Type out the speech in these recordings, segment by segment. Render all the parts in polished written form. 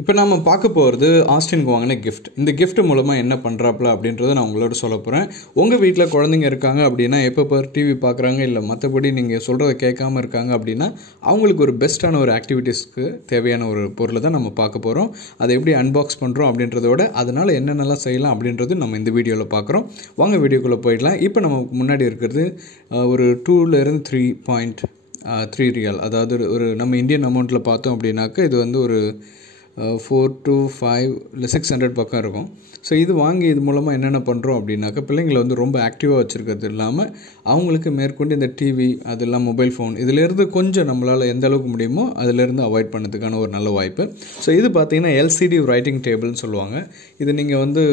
இப்போ நம்ம பார்க்க போகிறது ஆஸ்டினுக்கு வாங்கின கிஃப்ட். இந்த கிஃப்ட் மூலமாக என்ன பண்ணுறாப்புல அப்படின்றத நான் உங்களோட சொல்ல போகிறேன். உங்கள் வீட்டில் குழந்தைங்க இருக்காங்க அப்படின்னா, எப்போ டிவி பார்க்குறாங்க இல்லை மற்றபடி நீங்கள் சொல்கிறத கேட்காம இருக்காங்க அப்படின்னா, அவங்களுக்கு ஒரு பெஸ்ட்டான ஒரு ஆக்டிவிட்டீஸ்க்கு தேவையான ஒரு பொருளை தான் நம்ம பார்க்க போகிறோம். அதை எப்படி அன்பாக்ஸ் பண்ணுறோம் அப்படின்றதோட அதனால் என்னென்னலாம் செய்யலாம் அப்படின்றது நம்ம இந்த வீடியோவில் பார்க்குறோம். வாங்க வீடியோக்குள்ளே போயிடலாம். இப்போ நமக்கு முன்னாடி இருக்கிறது ஒரு 2லேருந்து 3.3 ரியால், அதாவது ஒரு நம்ம இந்தியன் அமௌண்ட்டில் பார்த்தோம் அப்படின்னாக்க இது வந்து ஒரு 4 to 5 இல்லை 600 பக்கம் இருக்கும். ஸோ இது வாங்கி இது மூலமாக என்னென்ன பண்ணுறோம் அப்படின்னாக்கா, பிள்ளைங்களை வந்து ரொம்ப ஆக்டிவாக வச்சுருக்கிறது இல்லாமல் அவங்களுக்கு மேற்கொண்டு இந்த டிவி அதெல்லாம் மொபைல் ஃபோன் இதிலேருந்து கொஞ்சம் நம்மளால் எந்த அளவுக்கு முடியுமோ அதிலேருந்து அவாய்ட் பண்ணதுக்கான ஒரு நல்ல வாய்ப்பு. ஸோ இது பார்த்திங்கன்னா எல்சிடி ரைட்டிங் டேபிள்னு சொல்லுவாங்க. இது நீங்கள் வந்து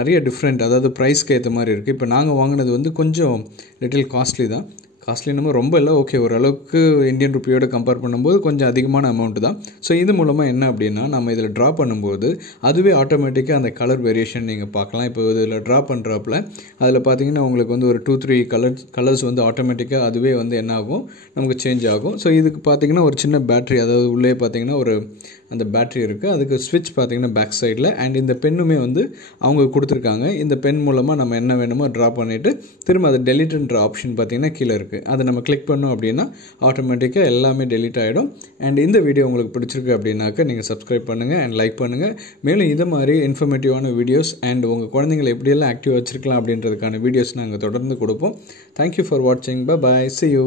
நிறைய டிஃப்ரெண்ட், அதாவது ப்ரைஸ்க்கு ஏற்ற மாதிரி இருக்குது. இப்போ நாங்கள் வாங்கினது வந்து கொஞ்சம் லிட்டில் காஸ்ட்லி தான். காஸ்ட்லின்னு ரொம்ப இல்லை, ஓகே, ஓரளவுக்கு இந்தியன் ருப்பியோடு கம்பேர் பண்ணும்போது கொஞ்சம் அதிகமான அமௌண்ட்டு தான். ஸோ இது மூலமாக என்ன அப்படின்னா, நம்ம இதில் ட்ரா பண்ணும்போது அதுவே ஆட்டோமேட்டிக்காக அந்த கலர் வேரியேஷன் நீங்கள் பார்க்கலாம். இப்போ இதில் ட்ரா பண்ணுறாப்புல அதில் பார்த்தீங்கன்னா உங்களுக்கு வந்து ஒரு 2-3 கலர்ஸ் வந்து ஆட்டோமேட்டிக்காக அதுவே வந்து என்ன ஆகும், நமக்கு சேஞ்ச் ஆகும். ஸோ இதுக்கு பார்த்தீங்கன்னா ஒரு சின்ன பேட்ரி, அதாவது உள்ளே பார்த்தீங்கன்னா ஒரு அந்த பேட்ரி இருக்குது. அதுக்கு ஸ்விட்ச் பார்த்தீங்கன்னா பேக் சைடில். அண்ட் இந்த பென்னுமே வந்து அவங்க கொடுத்துருக்காங்க. இந்த பென் மூலமாக நம்ம என்ன வேணுமோ ட்ரா பண்ணிவிட்டு திரும்ப அது டெலிட்ன்ற ஆப்ஷன் பார்த்தீங்கன்னா கீழே இருக்குது. அதை நம்ம கிளிக் பண்ணோம் அப்படின்னா ஆட்டோமேட்டிக்காக எல்லாமே டெலிட் ஆகிடும். அண்ட் இந்த வீடியோ உங்களுக்கு பிடிச்சிருக்கு அப்படின்னாக்க நீங்கள் சப்ஸ்கிரைப் பண்ணுங்கள் அண்ட் லைக் பண்ணுங்கள். மேலும் இது மாதிரி இன்ஃபர்மேட்டிவான வீடியோஸ் அண்ட் உங்கள் குழந்தைங்களை எப்படியெல்லாம் ஆக்டிவ் வச்சுருக்கலாம் அப்படின்றதுக்கான வீடியோஸ் நாங்கள் தொடர்ந்து கொடுப்போம். தேங்க்யூ ஃபார் வாட்சிங். Bye bye, see you.